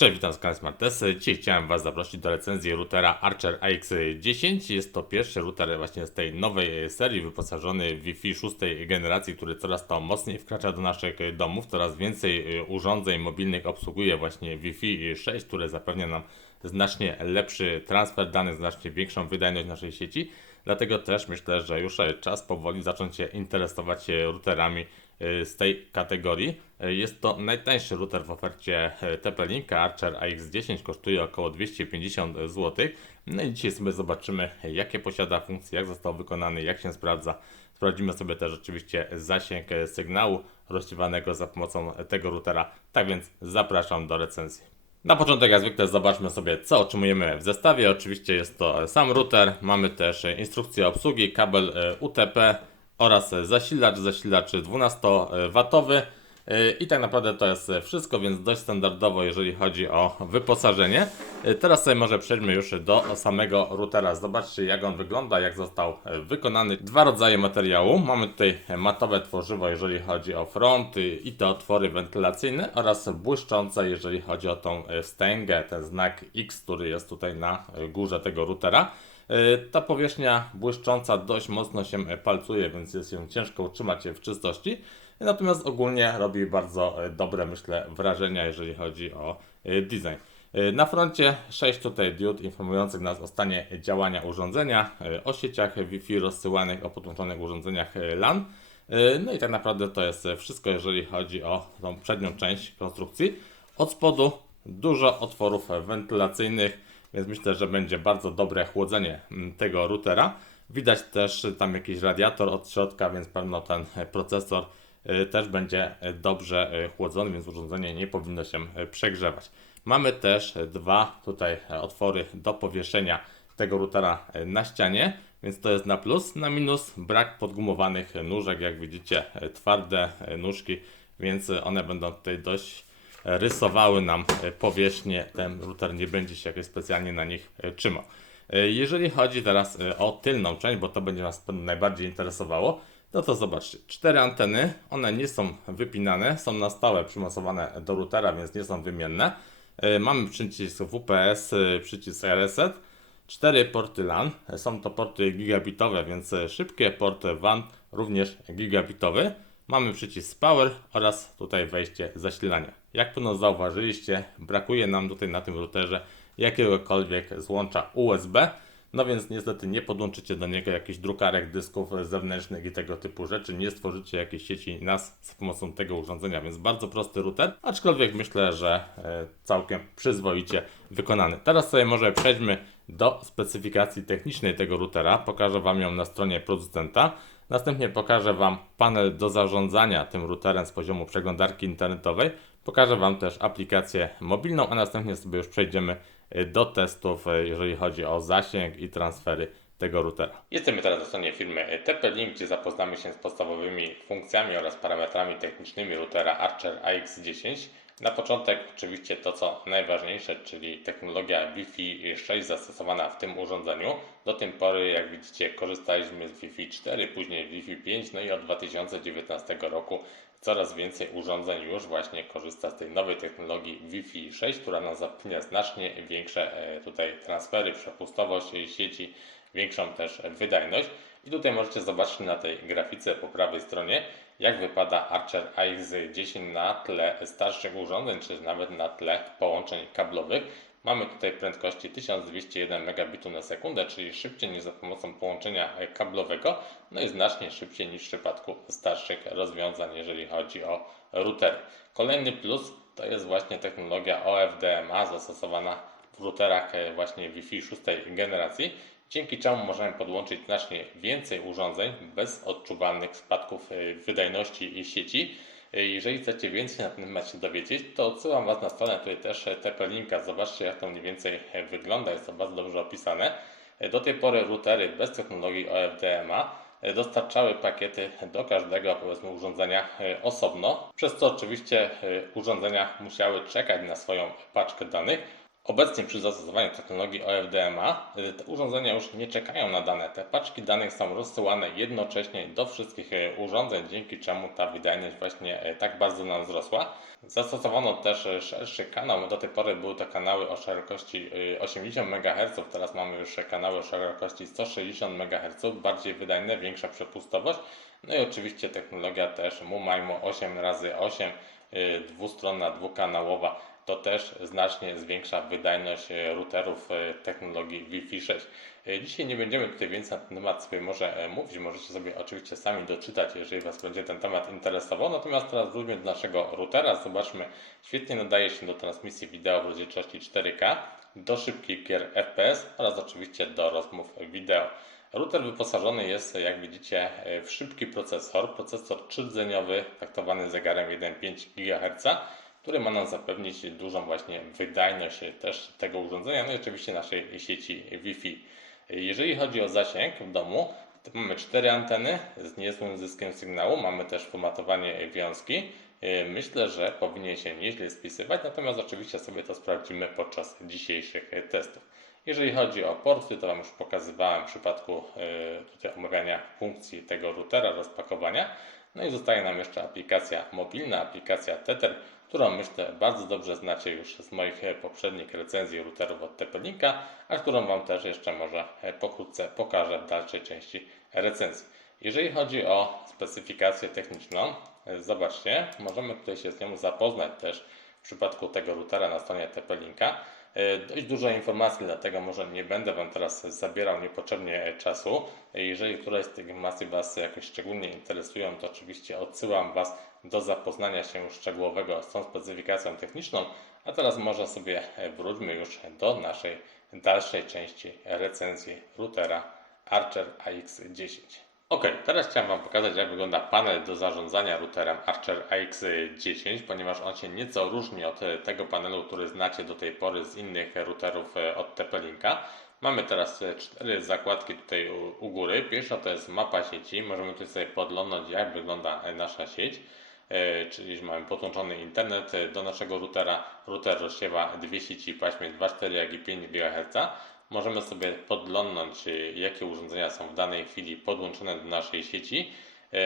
Cześć, witam z kanału Smartes. Dzisiaj chciałem Was zaprosić do recenzji routera Archer AX10. Jest to pierwszy router właśnie z tej nowej serii, wyposażony w Wi-Fi szóstej generacji, który coraz to mocniej wkracza do naszych domów. Coraz więcej y, urządzeń mobilnych obsługuje właśnie Wi-Fi 6, które zapewnia nam znacznie lepszy transfer danych, znacznie większą wydajność naszej sieci. Dlatego też myślę, że już e, czas powoli zacząć się interesować się routerami e, z tej kategorii. E, Jest to najtańszy router w ofercie e, TP-Linka Archer AX10, kosztuje około 250 zł. No i dzisiaj sobie zobaczymy, jakie posiada funkcje, jak został wykonany, jak się sprawdza. Sprawdzimy sobie też oczywiście zasięg sygnału rozsiewanego za pomocą tego routera. Tak więc zapraszam do recenzji. Na początek, jak zwykle, zobaczmy sobie, co otrzymujemy w zestawie. Oczywiście jest to sam router, mamy też instrukcję obsługi, kabel UTP oraz zasilacz, zasilacz 12W. e, I tak naprawdę to jest wszystko, więc dość standardowo, jeżeli chodzi o wyposażenie. Teraz sobie może przejdźmy już do samego routera. Zobaczcie, jak on wygląda, jak został wykonany. Dwa rodzaje materiału. Mamy tutaj matowe tworzywo, jeżeli chodzi o front y, i te otwory wentylacyjne oraz błyszczące, jeżeli chodzi o tą wstęgę, ten znak X, który jest tutaj na górze tego routera. E, Ta powierzchnia błyszcząca dość mocno się e, palcuje, więc jest ją ciężko utrzymać w czystości. Natomiast ogólnie robi bardzo e, dobre, myślę, wrażenia, jeżeli chodzi o design. Na froncie 6 tutaj diod informujących nas o stanie działania urządzenia, o sieciach Wi-Fi rozsyłanych, o podłączonych urządzeniach LAN. No i tak naprawdę to jest wszystko, jeżeli chodzi o tą przednią część konstrukcji. Od spodu dużo otworów wentylacyjnych, więc myślę, że będzie bardzo dobre chłodzenie mm, tego routera. Widać też tam jakiś radiator od środka, więc pewno ten e, procesor e, też będzie dobrze chłodzony, więc urządzenie nie powinno się przegrzewać. Mamy też dwa tutaj otwory do powieszenia tego routera na ścianie, więc to jest na plus. Na minus brak podgumowanych nóżek, jak widzicie, twarde nóżki, więc one będą tutaj dość rysowały nam e, powierzchnię. Ten router nie będzie się jakoś specjalnie na nich e, trzymał. E, Jeżeli chodzi teraz o tylną część, bo to będzie nas najbardziej interesowało, no to zobaczcie, cztery anteny, one nie są wypinane, są na stałe przymocowane do routera, więc nie są wymienne. Mamy przycisk WPS, przycisk reset, cztery porty LAN, są to porty gigabitowe, więc szybkie porty WAN również gigabitowy. Mamy przycisk Power oraz tutaj wejście zasilania. Jak pewno zauważyliście, brakuje nam tutaj na tym routerze jakiegokolwiek złącza USB. No więc niestety nie podłączycie do niego jakichś drukarek, dysków zewnętrznych i tego typu rzeczy. Nie stworzycie jakiejś sieci NAS z pomocą tego urządzenia, więc bardzo prosty router, aczkolwiek myślę, że e, całkiem przyzwoicie wykonany. Teraz sobie może przejdźmy do specyfikacji technicznej tego routera. Pokażę Wam ją na stronie producenta. Następnie pokażę Wam panel do zarządzania tym routerem z poziomu przeglądarki internetowej. Pokażę Wam też aplikację mobilną, a następnie sobie już przejdziemy y, do testów, y, jeżeli chodzi o zasięg i transfery tego routera. Jesteśmy teraz na stronie firmy TP-Link, gdzie zapoznamy się z podstawowymi funkcjami oraz parametrami technicznymi routera Archer AX10. Na początek oczywiście to co najważniejsze, czyli technologia Wi-Fi 6 zastosowana w tym urządzeniu. Do tej pory, jak widzicie, korzystaliśmy z Wi-Fi 4, później Wi-Fi 5, no i od 2019 roku coraz więcej urządzeń już właśnie korzysta z tej nowej technologii Wi-Fi 6, która nam zapewnia znacznie większe e, tutaj transfery, przepustowość sieci, większą też wydajność. I tutaj możecie zobaczyć na tej grafice po prawej stronie, jak wypada Archer AX10 na tle starszych urządzeń, czy nawet na tle połączeń kablowych. Mamy tutaj prędkości 1201 megabit na sekundę, czyli szybciej niż za pomocą połączenia kablowego, no i znacznie szybciej niż w przypadku starszych rozwiązań, jeżeli chodzi o router. Kolejny plus to jest właśnie technologia OFDMA zastosowana w routerach e, właśnie Wi-Fi 6 generacji, dzięki czemu możemy podłączyć znacznie więcej urządzeń bez odczuwalnych spadków e, wydajności i sieci. E, Jeżeli chcecie więcej na ten temat się dowiedzieć, to odsyłam Was na stronę, tutaj też e, TP linka. Zobaczcie, jak to mniej więcej wygląda. Jest to bardzo dobrze opisane. Do tej pory routery bez technologii OFDMA dostarczały pakiety do każdego powiedzmy urządzenia osobno, przez co oczywiście urządzenia musiały czekać na swoją paczkę danych. Obecnie przy zastosowaniu technologii OFDMA y, te urządzenia już nie czekają na dane. Te paczki danych są rozsyłane jednocześnie do wszystkich y, urządzeń, dzięki czemu ta wydajność właśnie y, tak bardzo nam wzrosła. Zastosowano też szerszy kanał. Do tej pory były to kanały o szerokości y, 80 MHz, teraz mamy już kanały o szerokości 160 MHz, bardziej wydajne, większa przepustowość. No i oczywiście technologia też MUMAIMO 8x8, y, dwustronna, dwukanałowa to też znacznie zwiększa wydajność e, routerów e, technologii Wi-Fi 6. E, Dzisiaj nie będziemy tutaj więcej na ten temat sobie może mówić, możecie sobie oczywiście sami doczytać, jeżeli Was będzie ten temat interesował. Natomiast teraz wróćmy do naszego routera, zobaczmy, świetnie nadaje się do transmisji wideo w rozdzielczości 4K, do szybkich gier FPS oraz oczywiście do rozmów wideo. Router wyposażony jest, jak widzicie, w szybki procesor, procesor 3-rdzeniowy, taktowany zegarem 1,5 GHz, który ma nam zapewnić dużą właśnie wydajność też tego urządzenia, no i oczywiście naszej sieci Wi-Fi. Jeżeli chodzi o zasięg w domu, to mamy cztery anteny z niezłym zyskiem sygnału, mamy też formatowanie wiązki. Myślę, że powinien się nieźle spisywać, natomiast oczywiście sobie to sprawdzimy podczas dzisiejszych testów. Jeżeli chodzi o porty, to Wam już pokazywałem w przypadku e, tutaj omawiania funkcji tego routera, rozpakowania. No i zostaje nam jeszcze aplikacja mobilna, aplikacja Tether, którą myślę bardzo dobrze znacie już z moich e, poprzednich recenzji routerów od TP-Linka, a którą Wam też jeszcze może e, pokrótce pokażę w dalszej części recenzji. Jeżeli chodzi o specyfikację techniczną, e, zobaczcie, możemy tutaj się z nią zapoznać też w przypadku tego routera na stronie TP-Linka. E, Dość dużo informacji, dlatego może nie będę Wam teraz zabierał niepotrzebnie e, czasu. E, Jeżeli któraś z tych informacji Was jakoś szczególnie interesują, to oczywiście odsyłam Was do zapoznania się szczegółowego z tą specyfikacją techniczną. A teraz może sobie wróćmy już do naszej dalszej części recenzji routera Archer AX10. Ok, teraz chciałem Wam pokazać, jak wygląda panel do zarządzania routerem Archer AX10, ponieważ on się nieco różni od e, tego panelu, który znacie do tej pory z innych routerów e, od TP-Linka. Mamy teraz e, cztery zakładki tutaj u, u góry. Pierwsza to jest mapa sieci. Możemy tutaj sobie podglądać, jak wygląda nasza sieć. E, Czyli mamy podłączony internet e, do naszego routera. Router rozsiewa dwie sieci paśmie 2,4 jak i 5 GHz. Możemy sobie podglądnąć, y, jakie urządzenia są w danej chwili podłączone do naszej sieci.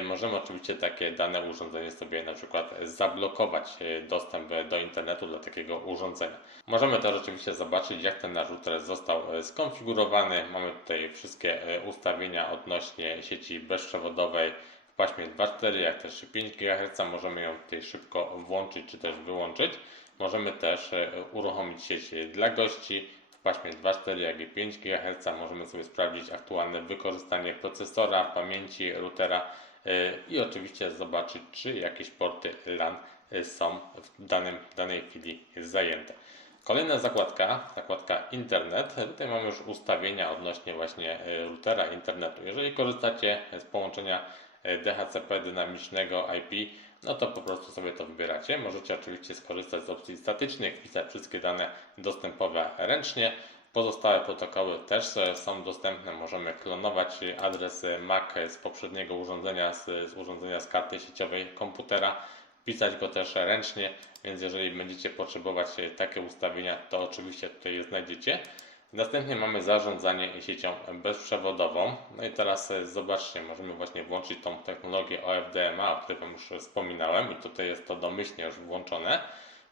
Możemy oczywiście takie dane urządzenie sobie na przykład zablokować dostęp do internetu dla takiego urządzenia. Możemy też oczywiście zobaczyć, jak ten nasz router został skonfigurowany. Mamy tutaj wszystkie ustawienia odnośnie sieci bezprzewodowej w paśmie 2,4 jak też 5 GHz. Możemy ją tutaj szybko włączyć czy też wyłączyć. Możemy też y, uruchomić sieć dla gości w paśmie 2,4 jak i 5 GHz. Możemy sobie sprawdzić aktualne wykorzystanie procesora, pamięci routera y, i oczywiście zobaczyć, czy jakieś porty LAN y, są w danym, danej chwili zajęte. Kolejna zakładka, zakładka internet. Tutaj mamy już ustawienia odnośnie właśnie routera internetu. Jeżeli korzystacie z połączenia DHCP dynamicznego IP, no to po prostu sobie to wybieracie. Możecie oczywiście skorzystać z opcji statycznych, wpisać wszystkie dane dostępowe ręcznie. Pozostałe protokoły też są dostępne. Możemy klonować adres MAC z poprzedniego urządzenia, z, z urządzenia z karty sieciowej komputera, wpisać go też ręcznie, więc jeżeli będziecie potrzebować takie ustawienia, to oczywiście tutaj je znajdziecie. Następnie mamy zarządzanie siecią bezprzewodową. No i teraz e, zobaczcie, możemy właśnie włączyć tą technologię OFDMA, o której Wam już wspominałem i tutaj jest to domyślnie już włączone.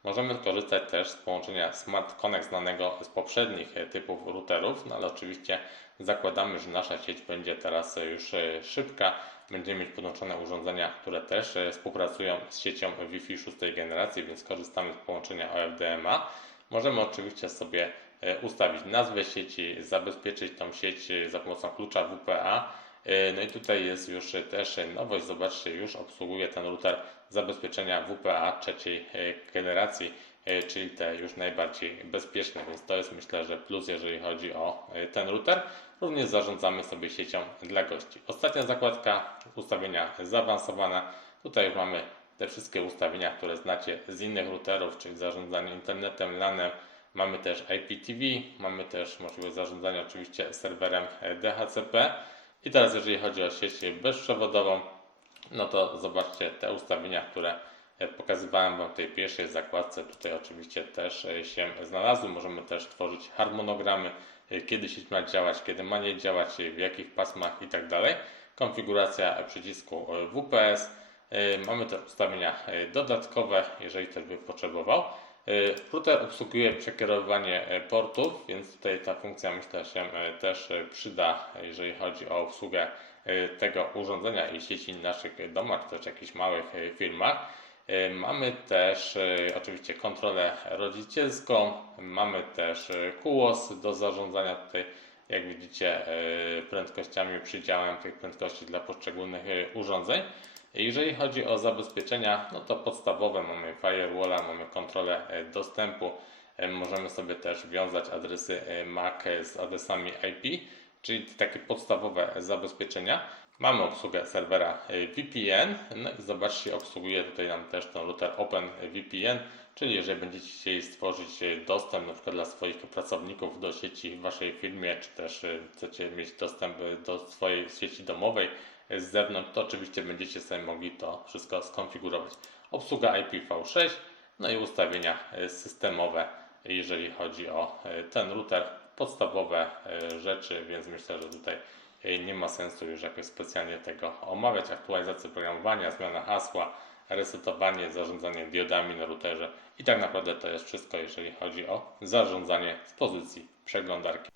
Możemy korzystać też z połączenia Smart Connect znanego z poprzednich e, typów routerów, no ale oczywiście zakładamy, że nasza sieć będzie teraz e, już szybka. Będziemy mieć podłączone urządzenia, które też współpracują z siecią Wi-Fi 6 generacji, więc korzystamy z połączenia OFDMA. Możemy oczywiście sobie ustawić nazwę sieci, zabezpieczyć tą sieć e, za pomocą klucza WPA. E, No i tutaj jest już e, też e, nowość, zobaczcie, już obsługuje ten router zabezpieczenia WPA trzeciej e, generacji, e, czyli te już najbardziej bezpieczne, więc to jest myślę, że plus, jeżeli chodzi o e, ten router. Również zarządzamy sobie siecią dla gości. Ostatnia zakładka, ustawienia zaawansowane. Tutaj już mamy te wszystkie ustawienia, które znacie z innych routerów, czyli zarządzanie internetem, LANem. Mamy też IPTV, mamy też możliwość zarządzania oczywiście serwerem DHCP. I teraz jeżeli chodzi o sieć bezprzewodową, no to zobaczcie te ustawienia, które E, Pokazywałem Wam w tej pierwszej zakładce, tutaj oczywiście też e, się znalazły. Możemy też tworzyć harmonogramy, e, kiedy sieć ma działać, kiedy ma nie działać, w jakich pasmach i tak. Konfiguracja przycisku WPS. Mamy też ustawienia dodatkowe, jeżeli ktoś by potrzebował. E, Router obsługuje przekierowywanie portów, więc tutaj ta funkcja myślę się e, też e, przyda, jeżeli chodzi o obsługę tego urządzenia i sieci w naszych domach, czy też jakichś małych firmach. Mamy też oczywiście kontrolę rodzicielską, mamy też QoS do zarządzania tutaj, jak widzicie, prędkościami, przydziałem tych prędkości dla poszczególnych urządzeń. Jeżeli chodzi o zabezpieczenia, no to podstawowe mamy firewalla, mamy kontrolę e, dostępu, e, możemy sobie też wiązać adresy e, MAC z adresami IP, czyli takie podstawowe zabezpieczenia. Mamy obsługę serwera VPN. No i zobaczcie, obsługuje tutaj nam też ten router OpenVPN, czyli jeżeli będziecie chcieli stworzyć dostęp na przykład dla swoich pracowników do sieci w waszej firmie, czy też chcecie mieć dostęp do swojej sieci domowej z zewnątrz, to oczywiście będziecie sobie mogli to wszystko skonfigurować. Obsługa IPv6, no i ustawienia e, systemowe, jeżeli chodzi o e, ten router. Podstawowe e, rzeczy, więc myślę, że tutaj nie ma sensu już jakoś specjalnie tego omawiać. Aktualizacja programowania, zmiana hasła, resetowanie, zarządzanie diodami na routerze i tak naprawdę to jest wszystko, jeżeli chodzi o zarządzanie z pozycji przeglądarki.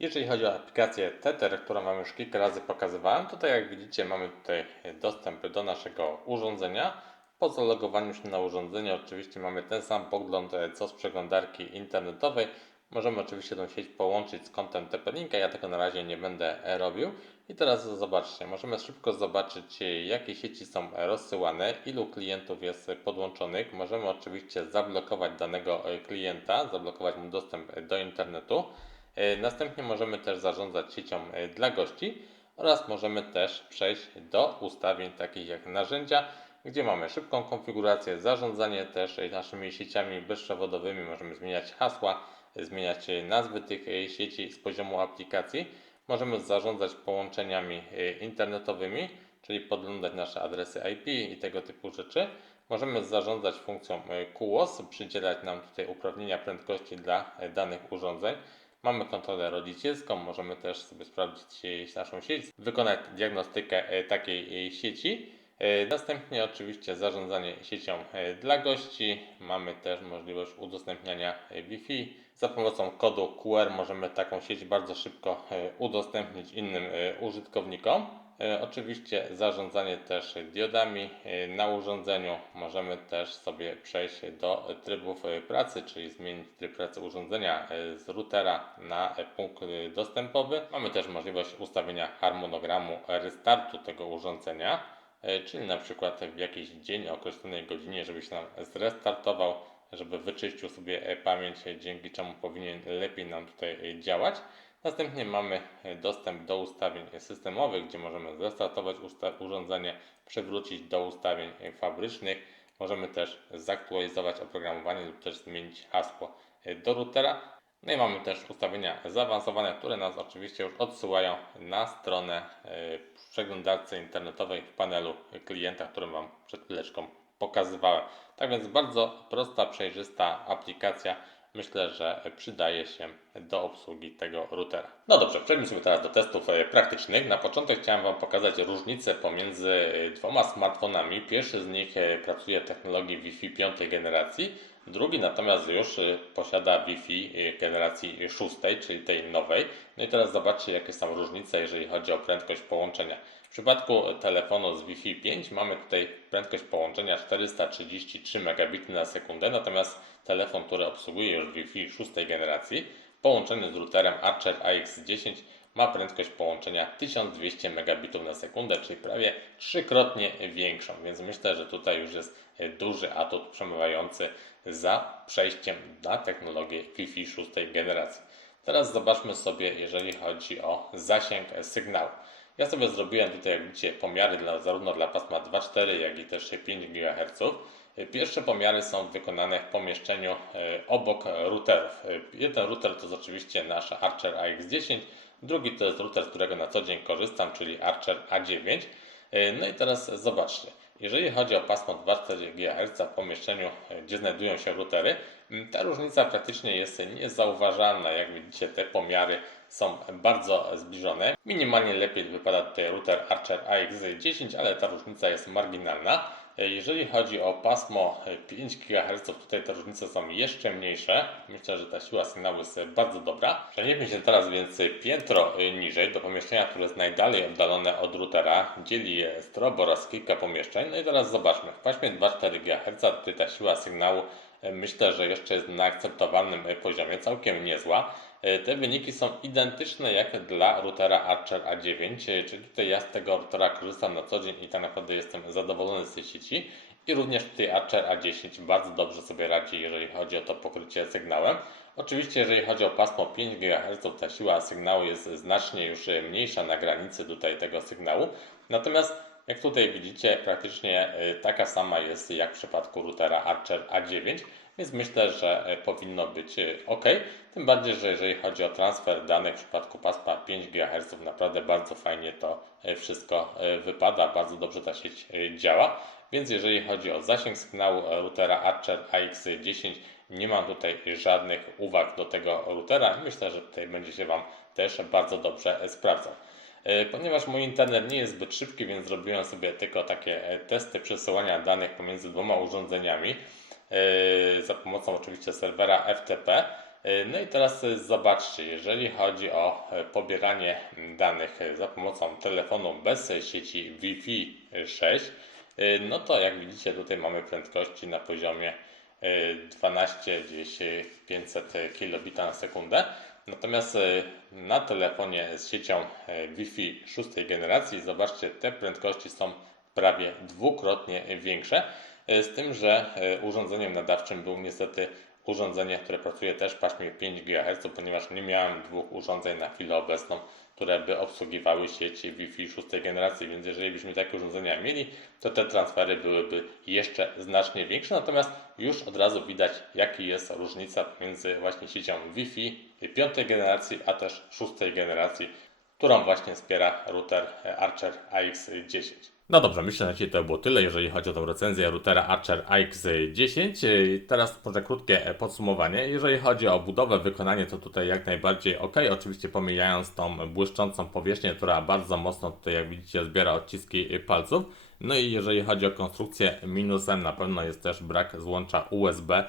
Jeżeli chodzi o aplikację Tether, którą Wam już kilka razy pokazywałem, tutaj jak widzicie mamy tutaj dostęp do naszego urządzenia. Po zalogowaniu się na urządzenie oczywiście mamy ten sam pogląd e, co z przeglądarki internetowej. Możemy oczywiście tą sieć połączyć z kontem TP-Linka, ja tego na razie nie będę e, robił. I teraz zobaczcie, możemy szybko zobaczyć e, jakie sieci są rozsyłane, ilu klientów jest podłączonych. Możemy oczywiście zablokować danego klienta, zablokować mu dostęp do internetu. E, Następnie możemy też zarządzać siecią e, dla gości oraz możemy też przejść do ustawień takich jak narzędzia, gdzie mamy szybką konfigurację, zarządzanie też e, naszymi sieciami bezprzewodowymi. Możemy zmieniać hasła, zmieniać nazwy tych sieci z poziomu aplikacji. Możemy zarządzać połączeniami internetowymi, czyli podglądać nasze adresy IP i tego typu rzeczy. Możemy zarządzać funkcją QoS, przydzielać nam tutaj uprawnienia prędkości dla danych urządzeń. Mamy kontrolę rodzicielską, możemy też sobie sprawdzić naszą sieć, wykonać diagnostykę e, takiej e, sieci. E, Następnie oczywiście zarządzanie siecią dla gości. Mamy też możliwość udostępniania Wi-Fi. Za pomocą kodu QR możemy taką sieć bardzo szybko udostępnić innym użytkownikom. E, Oczywiście zarządzanie też diodami e, na urządzeniu. Możemy też sobie przejść do trybów e, pracy, czyli zmienić tryb pracy urządzenia z routera na punkt dostępowy. Mamy też możliwość ustawienia harmonogramu restartu tego urządzenia, czyli na przykład w jakiś dzień, określonej godzinie, żeby się nam zrestartował, żeby wyczyścił sobie pamięć, dzięki czemu powinien lepiej nam tutaj działać. Następnie mamy e, dostęp do ustawień systemowych, gdzie możemy zrestartować urządzenie, przywrócić do ustawień e, fabrycznych. Możemy też zaktualizować oprogramowanie lub też zmienić hasło e, do routera. No i mamy też ustawienia zaawansowane, które nas oczywiście już odsyłają na stronę w przeglądarce internetowej w panelu klienta, którym Wam przed chwileczką pokazywałem. Tak więc bardzo prosta, przejrzysta aplikacja. Myślę, że przydaje się do obsługi tego routera. No dobrze, przejdźmy teraz do testów e, praktycznych. Na początek chciałem Wam pokazać różnicę pomiędzy e, dwoma smartfonami. Pierwszy z nich e, pracuje w technologii Wi-Fi piątej generacji, drugi natomiast już posiada Wi-Fi generacji szóstej, czyli tej nowej. No i teraz zobaczcie, jakie są różnice, jeżeli chodzi o prędkość połączenia. W przypadku telefonu z Wi-Fi 5 mamy tutaj prędkość połączenia 433 megabity na sekundę, natomiast telefon, który obsługuje już Wi-Fi 6 generacji, połączony z routerem Archer AX10 ma prędkość połączenia 1200 megabitów na sekundę, czyli prawie trzykrotnie większą, więc myślę, że tutaj już jest duży atut przemawiający za przejściem na technologię Wi-Fi 6 generacji. Teraz zobaczmy sobie, jeżeli chodzi o zasięg sygnału. Ja sobie zrobiłem tutaj, jak widzicie, pomiary dla, zarówno dla pasma 2.4, jak i też 5 GHz. Pierwsze pomiary są wykonane w pomieszczeniu e, obok routerów. E, Jeden router to jest oczywiście nasz Archer AX10, drugi to jest router, z którego na co dzień korzystam, czyli Archer A9. E, No i teraz zobaczcie. Jeżeli chodzi o pasmo 240 GHz w pomieszczeniu, gdzie znajdują się routery, ta różnica praktycznie jest niezauważalna. Jak widzicie, te pomiary są bardzo zbliżone. Minimalnie lepiej wypada tutaj router Archer AX10, ale ta różnica jest marginalna. Jeżeli chodzi o pasmo e, 5 GHz, tutaj te różnice są jeszcze mniejsze. Myślę, że ta siła sygnału jest bardzo dobra. Przenieśmy się teraz więc piętro niżej do pomieszczenia, które jest najdalej oddalone od routera. Dzieli je strobo oraz kilka pomieszczeń. No i teraz zobaczmy. W paśmie 2,4 GHz tutaj ta siła sygnału myślę, że jeszcze jest na akceptowalnym poziomie, całkiem niezła. E, Te wyniki są identyczne jak dla routera Archer A9, e, czyli tutaj ja z tego routera korzystam na co dzień i tak naprawdę jestem zadowolony z tej sieci. I również tutaj Archer A10 bardzo dobrze sobie radzi, jeżeli chodzi o to pokrycie sygnałem. Oczywiście, jeżeli chodzi o pasmo 5 GHz, ta siła sygnału jest znacznie już e, mniejsza na granicy tutaj tego sygnału. Natomiast jak tutaj widzicie, praktycznie e, taka sama jest jak w przypadku routera Archer A9, więc myślę, że e, powinno być e, ok. Tym bardziej, że jeżeli chodzi o transfer danych w przypadku pasma 5 GHz, naprawdę bardzo fajnie to wszystko wypada, bardzo dobrze ta sieć działa. Więc jeżeli chodzi o zasięg sygnału routera Archer AX10, nie mam tutaj żadnych uwag do tego routera. Myślę, że tutaj będzie się Wam też bardzo dobrze sprawdzał. E, Ponieważ mój internet nie jest zbyt szybki, więc zrobiłem sobie tylko takie e, testy przesyłania danych pomiędzy dwoma urządzeniami e, za pomocą oczywiście serwera FTP. No i teraz zobaczcie, jeżeli chodzi o pobieranie danych za pomocą telefonu bez sieci Wi-Fi 6, e, no to jak widzicie tutaj mamy prędkości na poziomie e, 12 gdzieś e, 500 kilobita na sekundę. Natomiast e, na telefonie z siecią e, Wi-Fi szóstej generacji, zobaczcie, te prędkości są prawie dwukrotnie większe. e, Z tym, że urządzeniem nadawczym był niestety urządzenie, które pracuje też w paśmie 5 GHz, ponieważ nie miałem dwóch urządzeń na chwilę obecną, które by obsługiwały sieć Wi-Fi szóstej generacji, więc jeżeli byśmy takie urządzenia mieli, to te transfery byłyby jeszcze znacznie większe. Natomiast już od razu widać, jaki jest różnica między właśnie siecią Wi-Fi piątej generacji, a też szóstej generacji, którą właśnie wspiera router Archer AX10. No dobrze, myślę, że to było tyle, jeżeli chodzi o tą recenzję routera Archer AX10. Yy, Teraz może krótkie e, podsumowanie. Jeżeli chodzi o budowę, wykonanie, to tutaj jak najbardziej ok. Oczywiście pomijając tą błyszczącą powierzchnię, która bardzo mocno tutaj, jak widzicie, zbiera odciski palców. No i jeżeli chodzi o konstrukcję, minusem na pewno jest też brak złącza USB,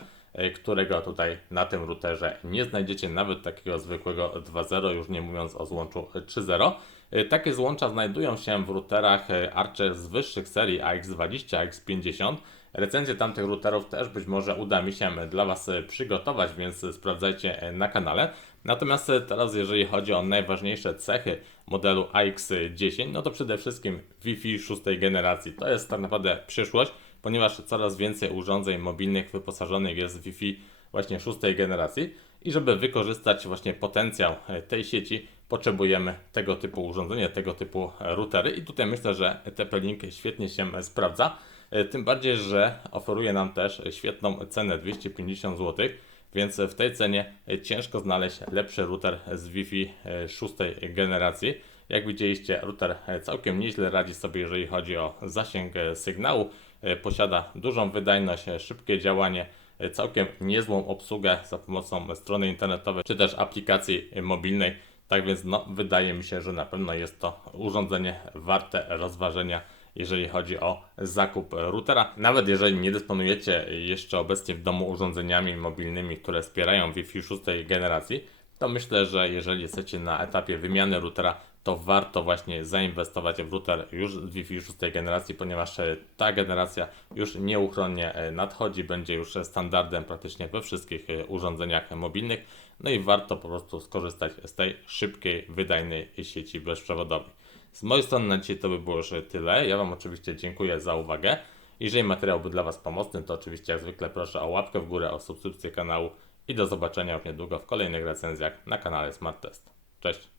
którego tutaj na tym routerze nie znajdziecie, nawet takiego zwykłego 2.0, już nie mówiąc o złączu 3.0. Y, Takie złącza znajdują się w routerach y, Archer z wyższych serii AX20, AX50. Recenzję tamtych routerów też być może uda mi się dla Was przygotować, więc sprawdzajcie na kanale. Natomiast teraz jeżeli chodzi o najważniejsze cechy modelu AX10, no to przede wszystkim Wi-Fi szóstej generacji. To jest tak naprawdę przyszłość, ponieważ coraz więcej urządzeń mobilnych wyposażonych jest w Wi-Fi właśnie szóstej generacji i żeby wykorzystać właśnie potencjał e, tej sieci, potrzebujemy tego typu urządzenia, tego typu e, routery i tutaj myślę, że TP-Link świetnie się e, sprawdza, tym bardziej, że oferuje nam też świetną cenę 250 zł, więc w tej cenie ciężko znaleźć lepszy router z Wi-Fi szóstej generacji. Jak widzieliście, router całkiem nieźle radzi sobie, jeżeli chodzi o zasięg sygnału. E, Posiada dużą wydajność, e, szybkie działanie, e, całkiem niezłą obsługę za pomocą strony internetowej czy też aplikacji mobilnej. Tak więc no, wydaje mi się, że na pewno jest to urządzenie warte rozważenia, jeżeli chodzi o zakup routera. Nawet jeżeli nie dysponujecie jeszcze obecnie w domu urządzeniami mobilnymi, które wspierają Wi-Fi szóstej generacji, to myślę, że jeżeli jesteście na etapie wymiany routera, to warto właśnie zainwestować w router już z Wi-Fi szóstej generacji, ponieważ e, ta generacja już nieuchronnie e, nadchodzi, będzie już standardem praktycznie we wszystkich e, urządzeniach mobilnych. No i warto po prostu skorzystać z tej szybkiej, wydajnej sieci bezprzewodowej. Z mojej strony na dzisiaj to by było już tyle. Ja Wam oczywiście dziękuję za uwagę. Jeżeli materiał był dla Was pomocny, to oczywiście jak zwykle proszę o łapkę w górę, o subskrypcję kanału i do zobaczenia już niedługo w kolejnych recenzjach na kanale Smart Test. Cześć!